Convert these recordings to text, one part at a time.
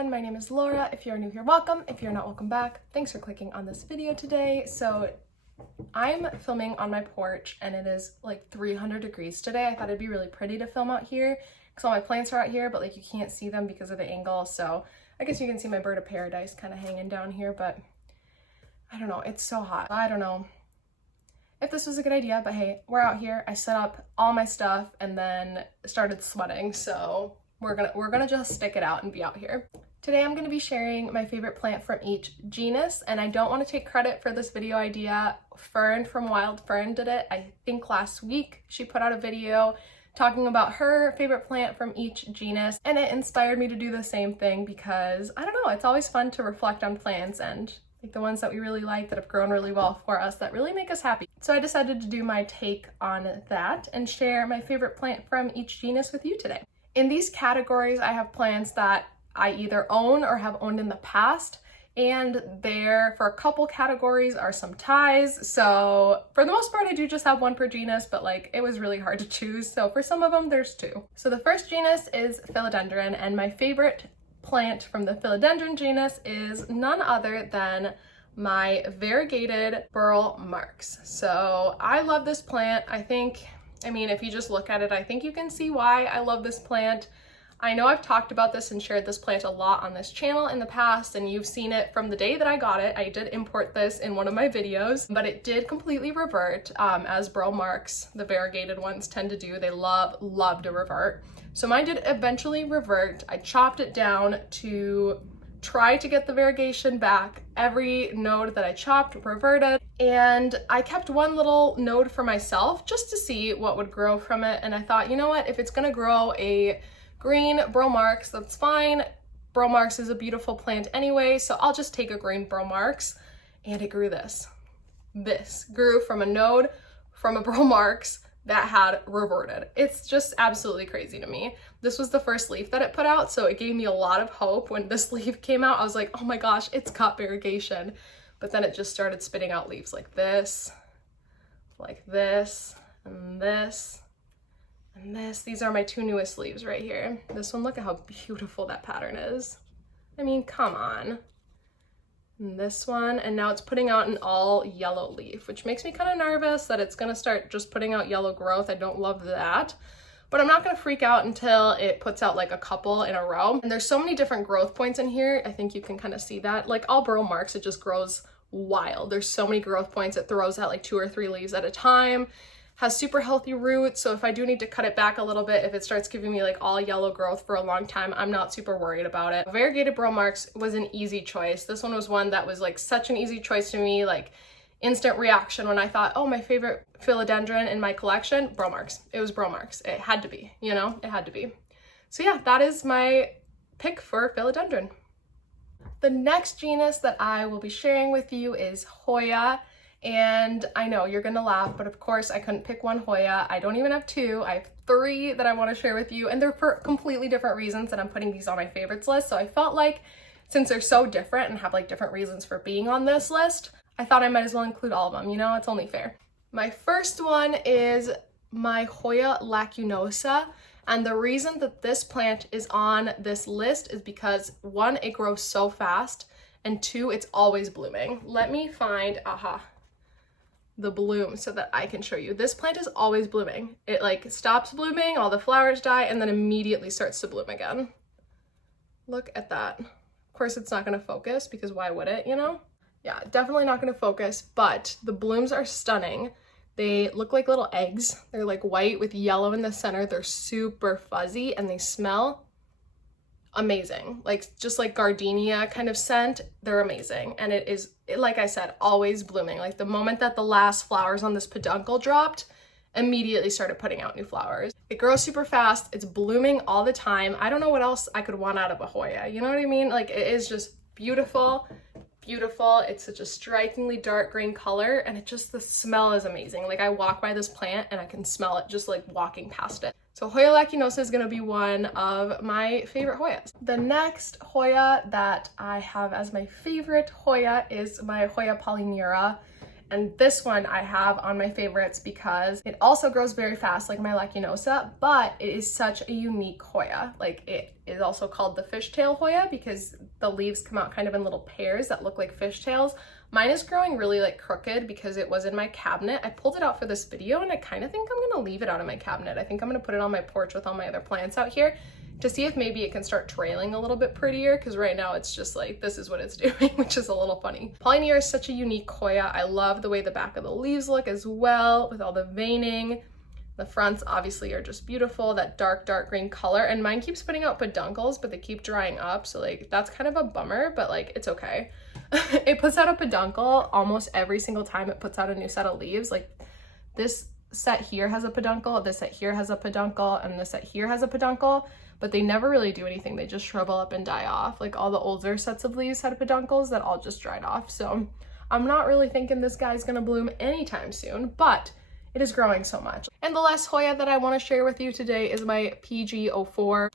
everyone, my name is Laura. If you're new here, welcome. If you're not, welcome back. Thanks for clicking on this video today. So I'm filming on my porch and it is like 300 degrees today. I thought it'd be really pretty to film out here because all my plants are out here, but like you can't see them because of the angle. So I guess you can see my bird of paradise kind of hanging down here, but I don't know, it's so hot. I don't know if this was a good idea, but hey, we're out here. I set up all my stuff and then started sweating. So we're gonna just stick it out and be out here. Today I'm gonna be sharing my favorite plant from each genus, and I don't want to take credit for this video idea. Fern from Wild Fern did it. I think last week she put out a video talking about her favorite plant from each genus, and it inspired me to do the same thing because I don't know, it's always fun to reflect on plants and like the ones that we really like that have grown really well for us that really make us happy. So I decided to do my take on that and share my favorite plant from each genus with you today. In these categories, I have plants that I either own or have owned in the past, and there for a couple categories are some ties. So for the most part, I do just have one per genus, but like it was really hard to choose. So for some of them, there's two. So the first genus is Philodendron, and my favorite plant from the Philodendron genus is none other than my variegated burl marks. So I love this plant. I mean, if you just look at it, I think you can see why I love this plant. I know I've talked about this and shared this plant a lot on this channel in the past, and you've seen it from the day that I got it. I did import this in one of my videos, but it did completely revert, as burl marks, the variegated ones tend to do. They love to revert. So mine did eventually revert. I chopped it down to try to get the variegation back. Every node that I chopped reverted, and I kept one little node for myself just to see what would grow from it. And I thought, you know what, if it's gonna grow a green burl marks, that's fine. Burl marks is a beautiful plant anyway, so I'll just take a green burl marks. And it grew this. This grew from a node from a burl marks that had reverted. It's just absolutely crazy to me. This was the first leaf that it put out, so it gave me a lot of hope when this leaf came out. I was like, oh my gosh, it's got variegation. But then it just started spitting out leaves like this, and this, and this. These are my two newest leaves right here. This one, look at how beautiful that pattern is. I mean, come on. And this one, and now it's putting out an all yellow leaf, which makes me kind of nervous that it's gonna start just putting out yellow growth. I don't love that, but I'm not gonna freak out until it puts out like a couple in a row. And there's so many different growth points in here. I think you can kind of see that. Like all burl marks, it just grows wild. There's so many growth points. It throws out like 2 or 3 leaves at a time. Has super healthy roots, so if I do need to cut it back a little bit, if it starts giving me like all yellow growth for a long time, I'm not super worried about it. Variegated burl marks was an easy choice. This one was one that was like such an easy choice to me, like instant reaction when I thought, oh, my favorite philodendron in my collection, burl marks. It was burl marks. It had to be, you know, it had to be. So yeah, that is my pick for philodendron. The next genus that I will be sharing with you is Hoya. And I know you're gonna laugh, but of course I couldn't pick one Hoya. I don't even have 2. I have 3 that I want to share with you, and they're for completely different reasons that I'm putting these on my favorites list. So I felt like since they're so different and have like different reasons for being on this list, I thought I might as well include all of them, you know, it's only fair. My first one is my Hoya lacunosa, and the reason that this plant is on this list is because 1, it grows so fast, and 2, it's always blooming. Let me find, the bloom so that I can show you. This plant is always blooming. It like stops blooming, all the flowers die, and then immediately starts to bloom again. Look at that. Of course it's not gonna focus because why would it, you know? Yeah, definitely not gonna focus, but the blooms are stunning. They look like little eggs. They're like white with yellow in the center. They're super fuzzy and they smell amazing, like just like gardenia kind of scent. They're amazing, and it is, like I said, always blooming. Like the moment that the last flowers on this peduncle dropped, immediately started putting out new flowers. It grows super fast. It's blooming all the time. I don't know what else I could want out of a Hoya, you know what I mean? Like it is just beautiful. It's such a strikingly dark green color, and it just, the smell is amazing. Like I walk by this plant and I can smell it just like walking past it. So Hoya lacunosa is gonna be one of my favorite Hoyas. The next Hoya that I have as my favorite Hoya is my Hoya polyneura. And this one I have on my favorites because it also grows very fast like my Lacinosa, but it is such a unique Hoya. Like, it is also called the fishtail Hoya because the leaves come out kind of in little pairs that look like fishtails. Mine is growing really like crooked because it was in my cabinet. I pulled it out for this video and I kind of think I'm gonna leave it out of my cabinet. I think I'm gonna put it on my porch with all my other plants out here to see if maybe it can start trailing a little bit prettier, because right now it's just like, this is what it's doing, which is a little funny. Polyneura is such a unique Hoya. I love the way the back of the leaves look as well, with all the veining. The fronts obviously are just beautiful, that dark green color, and mine keeps putting out peduncles, but they keep drying up, so like that's kind of a bummer, but like it's okay. It puts out a peduncle almost every single time it puts out a new set of leaves. Like, this set here has a peduncle, this set here has a peduncle, and this set here has a peduncle, but they never really do anything. They just shrivel up and die off. Like, all the older sets of leaves had peduncles that all just dried off. So I'm not really thinking this guy's gonna bloom anytime soon, but it is growing so much. And the last Hoya that I want to share with you today is my PG04.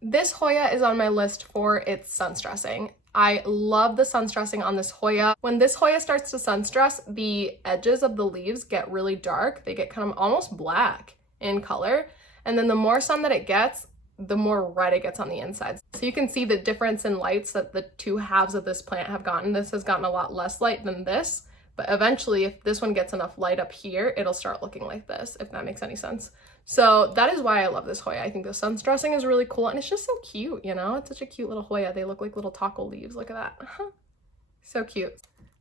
This Hoya is on my list for its sun stressing. I love the sun stressing on this Hoya. When this Hoya starts to sun stress, the edges of the leaves get really dark. They get kind of almost black in color. And then the more sun that it gets, the more red it gets on the inside. So you can see the difference in lights that the two halves of this plant have gotten. This has gotten a lot less light than this, but eventually if this one gets enough light up here, it'll start looking like this, if that makes any sense. So that is why I love this Hoya. I think the sun stressing is really cool, and it's just so cute, you know? It's such a cute little Hoya. They look like little taco leaves. Look at that. So cute.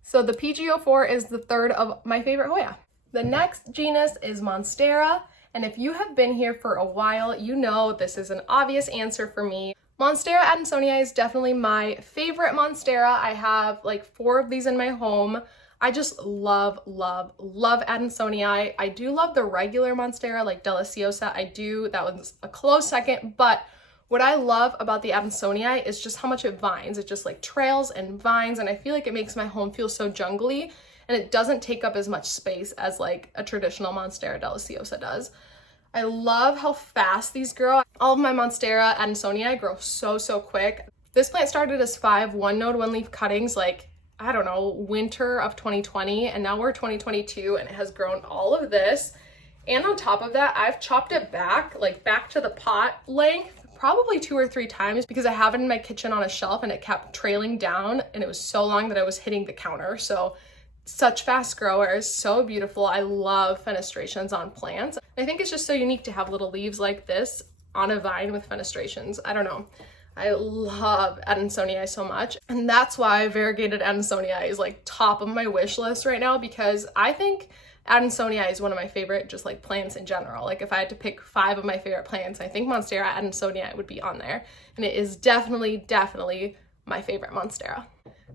So the PG04 is the third of my favorite Hoya. The next genus is Monstera. And if you have been here for a while, you know this is an obvious answer for me. Monstera adansonii is definitely my favorite Monstera. I have like 4 of these in my home. I just love adansonii. I do love the regular Monstera, like deliciosa. I do, that was a close second, but what I love about the adansonii is just how much it vines. It just like trails and vines, and I feel like it makes my home feel so jungly, and it doesn't take up as much space as like a traditional Monstera deliciosa does. I love how fast these grow. All of my Monstera adansonii grow so quick. This plant started as 5 one-node, one-leaf cuttings, like, I don't know, winter of 2020, and now we're 2022, and it has grown all of this. And on top of that, I've chopped it back, like back to the pot length, probably 2 or 3 times, because I have it in my kitchen on a shelf and it kept trailing down, and it was so long that I was hitting the counter. So such fast growers, so beautiful. I love fenestrations on plants. I think it's just so unique to have little leaves like this on a vine with fenestrations. I don't know. I love adansonii so much, and that's why variegated adansonii is like top of my wish list right now, because I think adansonii is one of my favorite just like plants in general. Like, if I had to pick 5 of my favorite plants, I think Monstera adansonii would be on there, and it is definitely my favorite Monstera.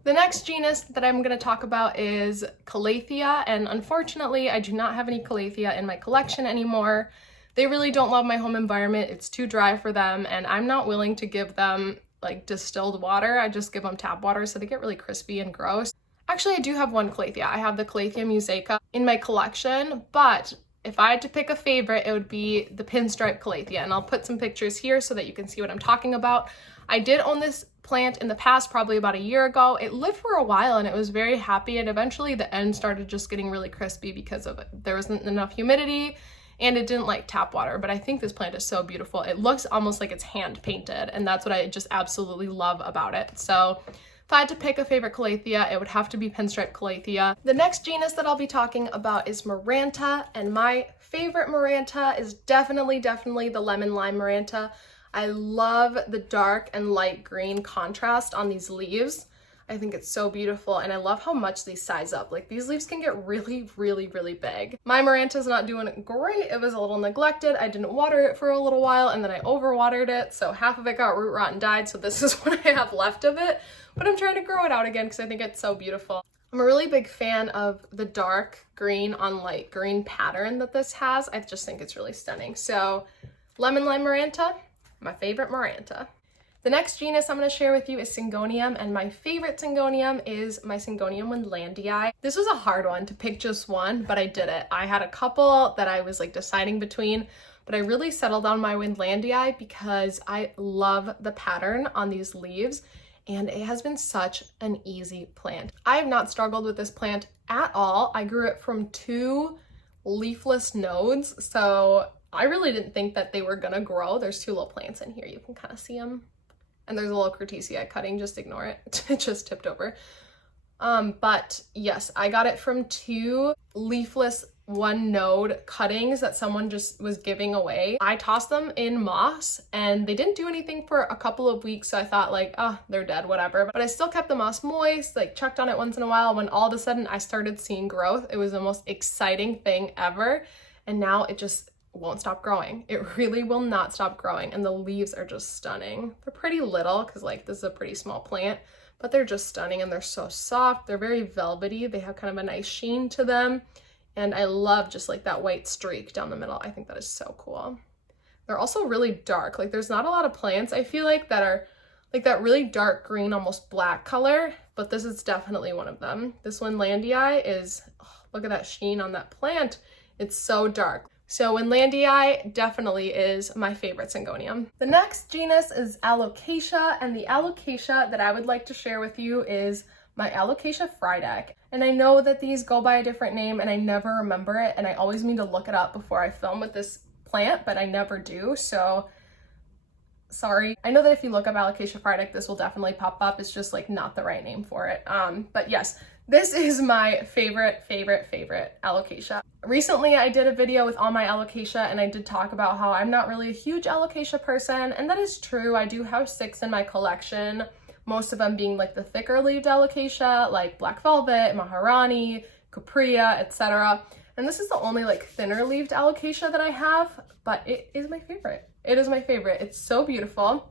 The next genus that I'm going to talk about is Calathea, and unfortunately I do not have any Calathea in my collection anymore. They really don't love my home environment. It's too dry for them, and I'm not willing to give them like distilled water. I just give them tap water, so they get really crispy and gross. Actually, I do have one Calathea. I have the Calathea musaica in my collection, but if I had to pick a favorite, it would be the pinstripe Calathea, and I'll put some pictures here so that you can see what I'm talking about. I did own this plant in the past, probably about a year ago. It lived for a while and it was very happy, and eventually the end started just getting really crispy because of it. There wasn't enough humidity and it didn't like tap water, but I think this plant is so beautiful. It looks almost like it's hand painted, and that's what I just absolutely love about it. So if I had to pick a favorite Calathea, it would have to be pinstripe Calathea. The next genus that I'll be talking about is Maranta, and my favorite Maranta is definitely the lemon lime Maranta. I love the dark and light green contrast on these leaves. I think it's so beautiful, and I love how much these size up. Like, these leaves can get really big. My Maranta's not doing great. It was a little neglected. I didn't water it for a little while, and then I overwatered it, so half of it got root rot and died, so this is what I have left of it. But I'm trying to grow it out again because I think it's so beautiful. I'm a really big fan of the dark green on light green pattern that this has. I just think it's really stunning. So lemon lime Maranta, my favorite Maranta. The next genus I'm going to share with you is Syngonium, and my favorite Syngonium is my Syngonium wendlandii. This was a hard one to pick just one, but I did it. I had a couple that I was like deciding between, but I really settled on my wendlandii because I love the pattern on these leaves. and it has been such an easy plant. I have not struggled with this plant at all. I grew it from 2 leafless nodes, so I really didn't think that they were gonna grow. There's 2 little plants in here. You can kind of see them. And there's a little Crotacea cutting, just ignore it. It just tipped over. But yes, I got it from 2 leafless 1 node cuttings that someone just was giving away. I tossed them in moss and they didn't do anything for a couple of weeks, so I thought like, oh, they're dead, whatever. But I still kept the moss moist, like checked on it once in a while. When all of a sudden I started seeing growth, it was the most exciting thing ever. And now it just won't stop growing. It really will not stop growing, and the leaves are just stunning. They're pretty little because like this is a pretty small plant, but they're just stunning and they're so soft. They're very velvety. They have kind of a nice sheen to them. And I love just like that white streak down the middle. I think that is so cool. They're also really dark. Like there's not a lot of plants I feel like that are like that really dark green, almost black color, but this is definitely one of them. This one, Landii, is, oh, look at that sheen on that plant. It's so dark. So Landii definitely is my favorite Syngonium. The next genus is Alocasia, and the Alocasia that I would like to share with you is my Alocasia Frydek. And I know that these go by a different name and I never remember it, and I always mean to look it up before I film with this plant, but I never do, so sorry. I know that if you look up Alocasia Frydek, this will definitely pop up. It's just like not the right name for it. But yes, this is my favorite Alocasia. Recently, I did a video with all my Alocasia, and I did talk about how I'm not really a huge Alocasia person, and that is true. I do have 6 in my collection, most of them being like the thicker leaved Alocasia, like Black Velvet, Maharani, Capria, etc. And this is the only like thinner leaved Alocasia that I have, but it is my favorite. It is my favorite. It's so beautiful.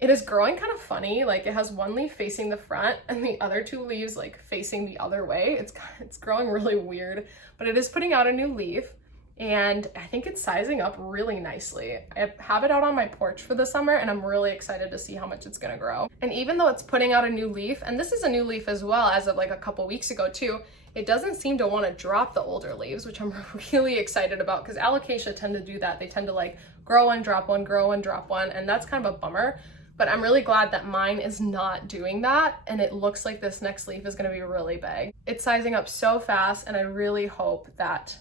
It is growing kind of funny, like it has 1 leaf facing the front and the other 2 leaves like facing the other way. It's growing really weird, but it is putting out a new leaf, and I think it's sizing up really nicely. I have it out on my porch for the summer, and I'm really excited to see how much it's gonna grow. And even though it's putting out a new leaf, and this is a new leaf as well as of like a couple weeks ago too, it doesn't seem to want to drop the older leaves, which I'm really excited about, because Alocasia tend to do that. They tend to like grow one, drop one, grow one, drop one, and that's kind of a bummer. But I'm really glad that mine is not doing that, and it looks like this next leaf is going to be really big. It's sizing up so fast, and I really hope that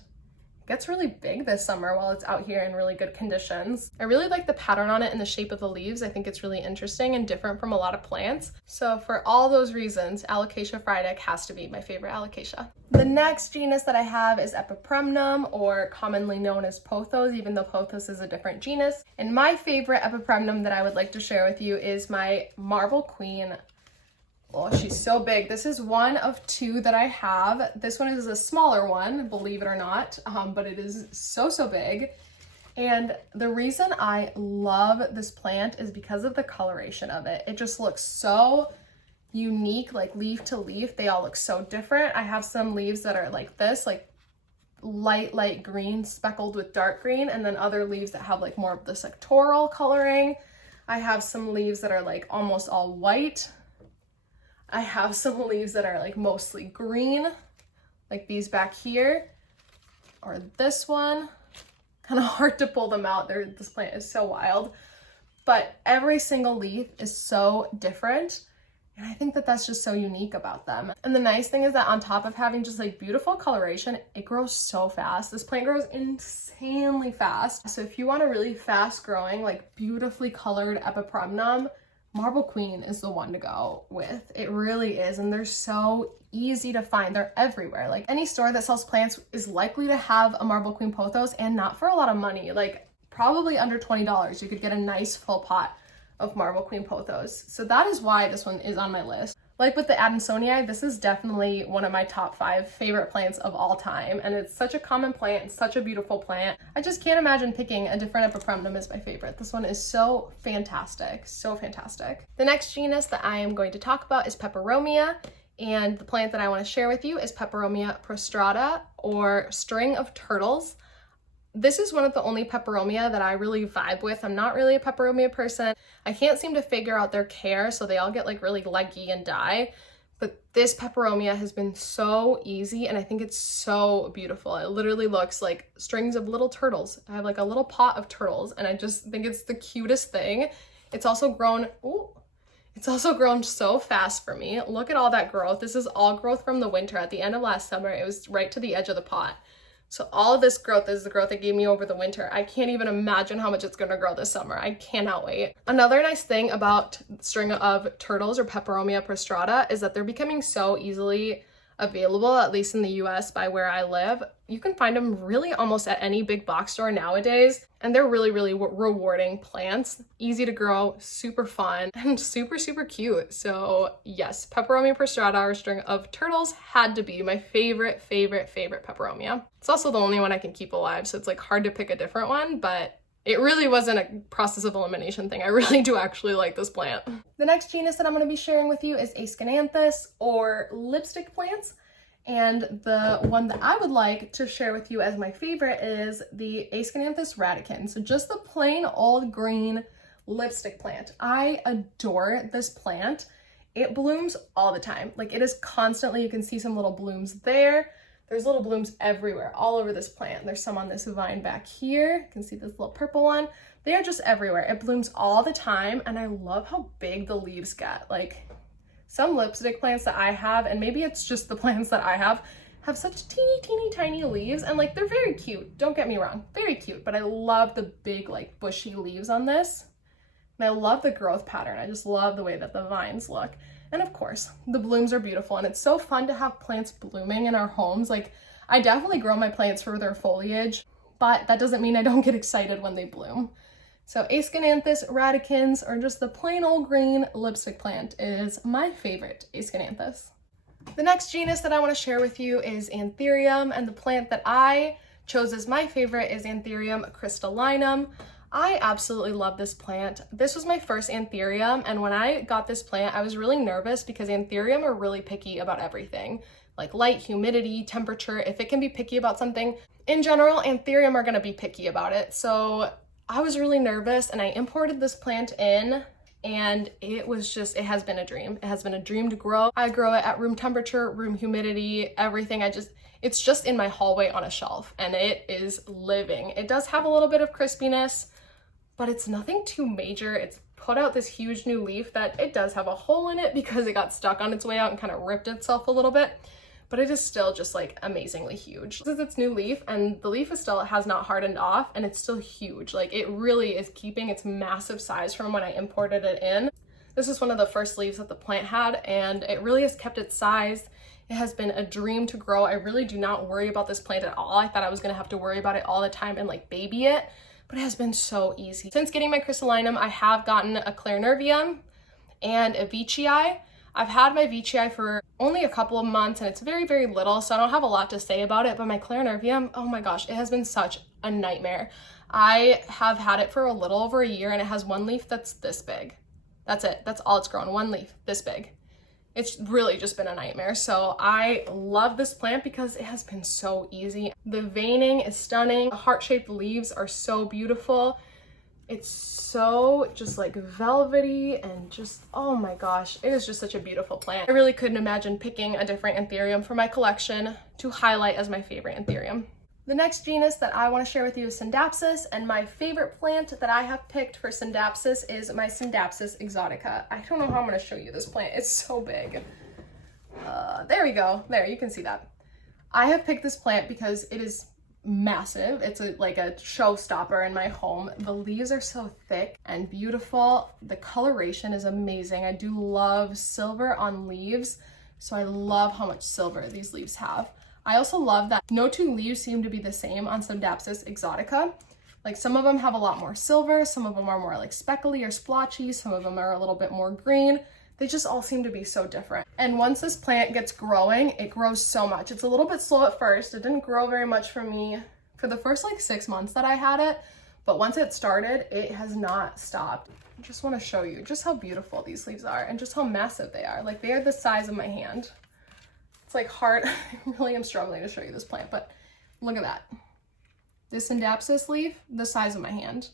it gets really big this summer while it's out here in really good conditions. I really like the pattern on it and the shape of the leaves. I think it's really interesting and different from a lot of plants. So for all those reasons, Alocasia Frydek has to be my favorite Alocasia. The next genus that I have is Epipremnum, or commonly known as pothos, even though pothos is a different genus. And my favorite Epipremnum that I would like to share with you is my Marble Queen. Oh, she's so big. This is one of 2 that I have. This one is a smaller one, believe it or not, but it is so big. And the reason I love this plant is because of the coloration of it. It just looks so unique, like leaf to leaf. They all look so different. I have some leaves that are like this, like light green speckled with dark green, and then other leaves that have like more of the sectoral coloring. I have some leaves that are like almost all white. I have some leaves that are like mostly green, like these back here, or this one. Kind of hard to pull them out. This plant is so wild, but every single leaf is so different. And I think that that's just so unique about them. And the nice thing is that on top of having just like beautiful coloration, it grows so fast. This plant grows insanely fast. So if you want a really fast growing, like beautifully colored Epipremnum, Marble Queen is the one to go with. It really is. And they're so easy to find. They're everywhere. Like any store that sells plants is likely to have a Marble Queen pothos, and not for a lot of money. Like probably under $20, you could get a nice full pot of Marble Queen pothos. So that is why this one is on my list. Like with the Adansonii, this is definitely one of my top 5 favorite plants of all time. And it's such a common plant and such a beautiful plant. I just can't imagine picking a different Epipremnum as my favorite. This one is so fantastic, so fantastic. The next genus that I am going to talk about is Peperomia. And the plant that I want to share with you is Peperomia prostrata, or string of turtles. This is one of the only Peperomia that I really vibe with. I'm not really a Peperomia person. I can't seem to figure out their care, so they all get like really leggy and die. But this Peperomia has been so easy, and I think it's so beautiful. It literally looks like strings of little turtles. I have like a little pot of turtles, and I just think it's the cutest thing. It's also grown, It's also grown so fast for me. Look at all that growth. This is all growth from the winter. At the end of last summer, it was right to the edge of the pot. So all of this growth is the growth it gave me over the winter. I can't even imagine how much it's gonna grow this summer. I cannot wait. Another nice thing about string of turtles or Peperomia prostrata is that they're becoming so easily available, at least in the US by where I live. You can find them really almost at any big box store nowadays, and they're really, really rewarding plants. Easy to grow, super fun, and super, super cute. So yes, Peperomia prostrata or string of turtles had to be my favorite Peperomia. It's also the only one I can keep alive, so it's like hard to pick a different one, but it really wasn't a process of elimination thing. I really do actually like this plant. The next genus that I'm gonna be sharing with you is Aeschynanthus, or lipstick plants. And the one that I would like to share with you as my favorite is the Aeschynanthus radicans. So just the plain old green lipstick plant. I adore this plant. It blooms all the time. Like, it is constantly, you can see some little blooms there. There's little blooms everywhere, all over this plant. There's some on this vine back here. You can see this little purple one. They are just everywhere. It blooms all the time, and I love how big the leaves get. Like, some lipstick plants that I have, and maybe it's just the plants that I have such teeny tiny leaves, and like, they're very cute. Don't get me wrong, very cute, but I love the big, like, bushy leaves on this. And I love the growth pattern. I just love the way that the vines look. And of course, the blooms are beautiful, and it's so fun to have plants blooming in our homes. Like, I definitely grow my plants for their foliage, but that doesn't mean I don't get excited when they bloom. So Aeschynanthus radicans, or just the plain old green lipstick plant, is my favorite Aeschynanthus. The next genus that I want to share with you is Anthurium, and the plant that I chose as my favorite is Anthurium crystallinum. I absolutely love this plant. This was my first Anthurium, and when I got this plant, I was really nervous because Anthurium are really picky about everything, like light, humidity, temperature. If it can be picky about something, in general, Anthurium are gonna be picky about it. So I was really nervous, and I imported this plant in, and it has been a dream. It has been a dream to grow. I grow it at room temperature, room humidity, everything. It's just in my hallway on a shelf, and it is living. It does have a little bit of crispiness, but it's nothing too major. It's put out this huge new leaf that it does have a hole in it because it got stuck on its way out and kind of ripped itself a little bit, but it is still just like amazingly huge. This is its new leaf, and the leaf has not hardened off, and it's still huge. Like, it really is keeping its massive size from when I imported it in. This is one of the first leaves that the plant had, and it really has kept its size. It has been a dream to grow. I really do not worry about this plant at all. I thought I was gonna have to worry about it all the time and like baby it, but it has been so easy. Since getting my crystallinum, I have gotten a clarinervium and a veitchii. I've had my veitchii for only a couple of months, and it's very, very little, so I don't have a lot to say about it, but my clarinervium, oh my gosh, it has been such a nightmare. I have had it for a little over a year, and it has one leaf that's this big. That's it. That's all it's grown. One leaf this big. It's really just been a nightmare. So I love this plant because it has been so easy. The veining is stunning. The heart-shaped leaves are so beautiful. It's so just like velvety and just, oh my gosh, it is just such a beautiful plant. I really couldn't imagine picking a different Anthurium for my collection to highlight as my favorite Anthurium. The next genus that I want to share with you is Scindapsus, and my favorite plant that I have picked for Scindapsus is my Scindapsus exotica. I don't know how I'm going to show you this plant. It's so big. There we go. There, you can see that. I have picked this plant because it is massive. It's like a showstopper in my home. The leaves are so thick and beautiful. The coloration is amazing. I do love silver on leaves, so I love how much silver these leaves have. I also love that no two leaves seem to be the same on Scindapsus exotica. Like, some of them have a lot more silver, some of them are more like speckly or splotchy, some of them are a little bit more green. They just all seem to be so different. And once this plant gets growing, it grows so much. It's a little bit slow at first. It didn't grow very much for me for the first like 6 months that I had it, but once it started, it has not stopped. I just want to show you just how beautiful these leaves are and just how massive they are. Like, they are the size of my hand. It's like hard. I really am struggling to show you this plant, but look at that. This Scindapsus leaf, the size of my hand.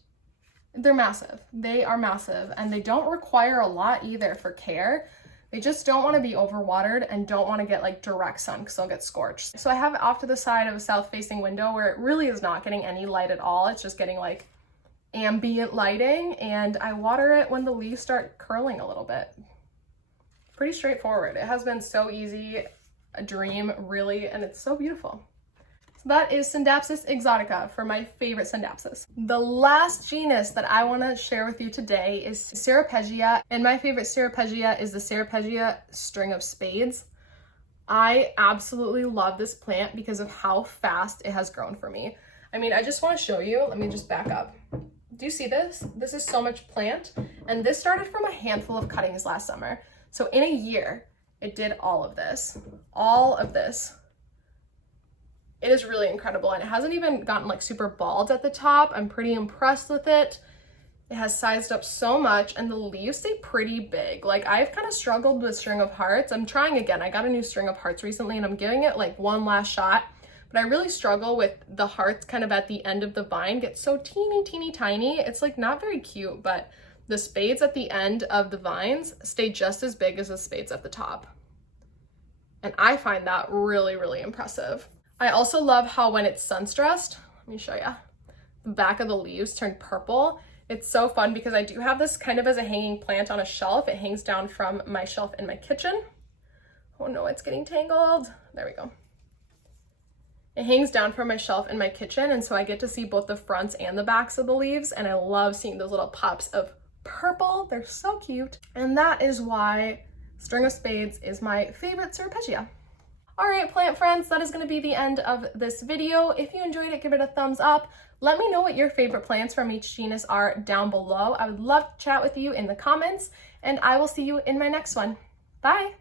They're massive. They are massive, and they don't require a lot either for care. They just don't want to be overwatered and don't want to get like direct sun because they'll get scorched. So I have it off to the side of a south-facing window where it really is not getting any light at all. It's just getting like ambient lighting, and I water it when the leaves start curling a little bit. pretty straightforward. It has been so easy, a dream really, and it's so beautiful. So that is Scindapsus exotica for my favorite Scindapsus. The last genus that I want to share with you today is Ceropegia, and my favorite Ceropegia is the Ceropegia string of spades. I absolutely love this plant because of how fast it has grown for me. I mean, I just want to show you. Let me just back up. Do you see this? This is so much plant, and this started from a handful of cuttings last summer. So in a year, it did all of this. All of this. It is really incredible, and it hasn't even gotten like super bald at the top. I'm pretty impressed with it. It has sized up so much, and the leaves stay pretty big. Like, I've kind of struggled with string of hearts. I'm trying again. I got a new string of hearts recently, and I'm giving it like one last shot, but I really struggle with the hearts kind of at the end of the vine get so teeny tiny. It's like not very cute, but the spades at the end of the vines stay just as big as the spades at the top. And I find that really, really impressive. I also love how when it's sun stressed, let me show you, the back of the leaves turn purple. It's so fun because I do have this kind of as a hanging plant on a shelf. It hangs down from my shelf in my kitchen. Oh no, it's getting tangled. There we go. It hangs down from my shelf in my kitchen, and so I get to see both the fronts and the backs of the leaves, and I love seeing those little pops of purple. They're so cute. And that is why string of spades is my favorite Ceropegia. All right, plant friends, that is going to be the end of this video. If you enjoyed it, give it a thumbs up. Let me know what your favorite plants from each genus are down below. I would love to chat with you in the comments, and I will see you in my next one. Bye.